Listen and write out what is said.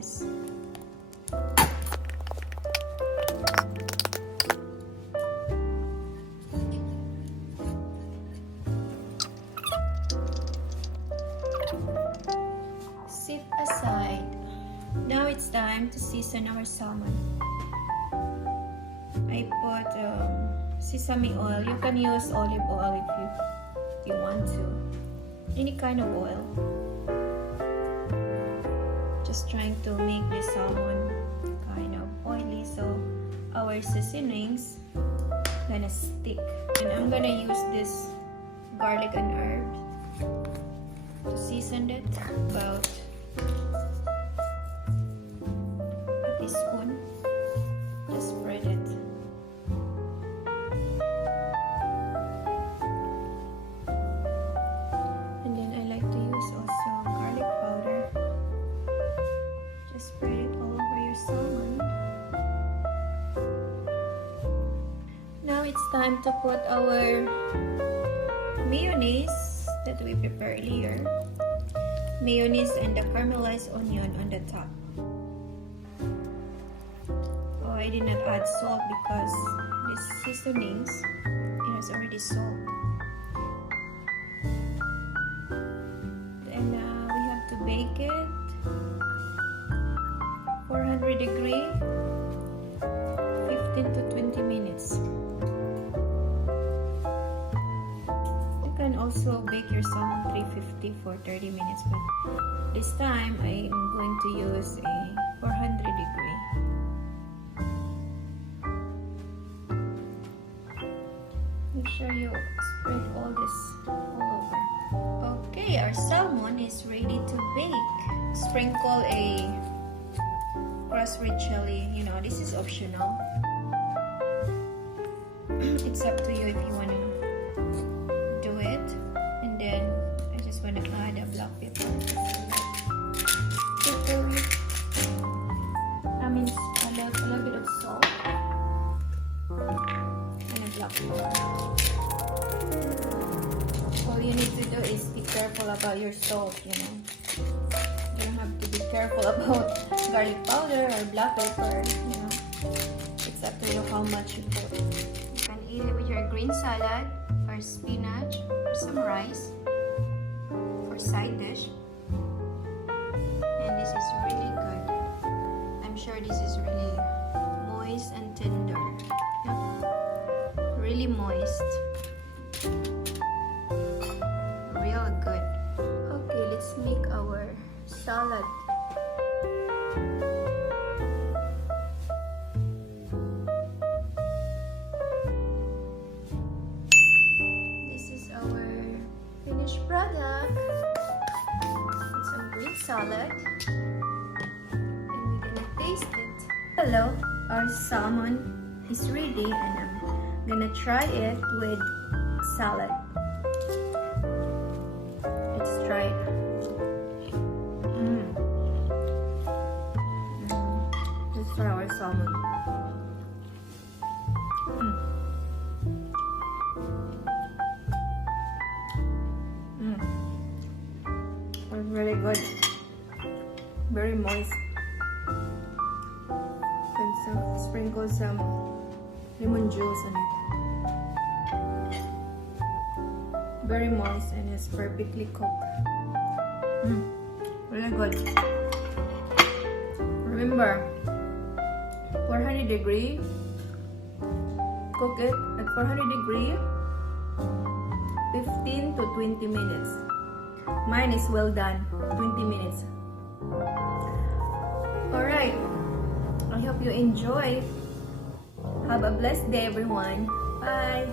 mayonnaise. Sit aside. Now it's time to season our salmon. I put sesame oil. You can use olive oil if you want to. Any kind of oil. Just trying to make the salmon kind of oily so our seasonings gonna stick. And I'm gonna use this garlic and herbs to season it, about a teaspoon. Just spread it. And then I like to use also garlic powder. Just spread it all over your salmon. Now it's time to put our mayonnaise that we prepared earlier. Mayonnaise and the caramelized onion on the top. Oh, I did not add salt because these seasonings, it has already salt. And we have to bake it 400 degree 15 to 20 minutes. You can also bake your salmon 350 for 30 minutes, but this time I am going to use a 400 degree. Make sure you spread all this all over. Okay, our salmon is ready to bake. Sprinkle a crushed red chili. You know, this is optional. It's up to you if you want to do it. And then I just want to add a black pepper. I mean, a little bit of salt and a black pepper. All you need to do is be careful about your salt, you know. You don't have to be careful about garlic powder or black pepper, you know. It's up to you how much you put. You can eat it with your green salad or spinach or some rice for side dish. And this is really good. I'm sure this is really moist and tender. Yeah. Really moist. Real good. Okay, let's make our salad. This is our finished product. It's some green salad. And we're gonna taste it. Hello, our salmon is ready and I'm gonna try it with salad. Let's try it. Let's try our salmon. It's really good. Very moist. And sprinkle some lemon juice on it. Very moist and it's perfectly cooked. Really good. Remember, 400 degree. Cook it at 400 degree 15 to 20 minutes. Mine is well done, 20 minutes. Alright, I hope you enjoy. Have a blessed day, everyone. Bye.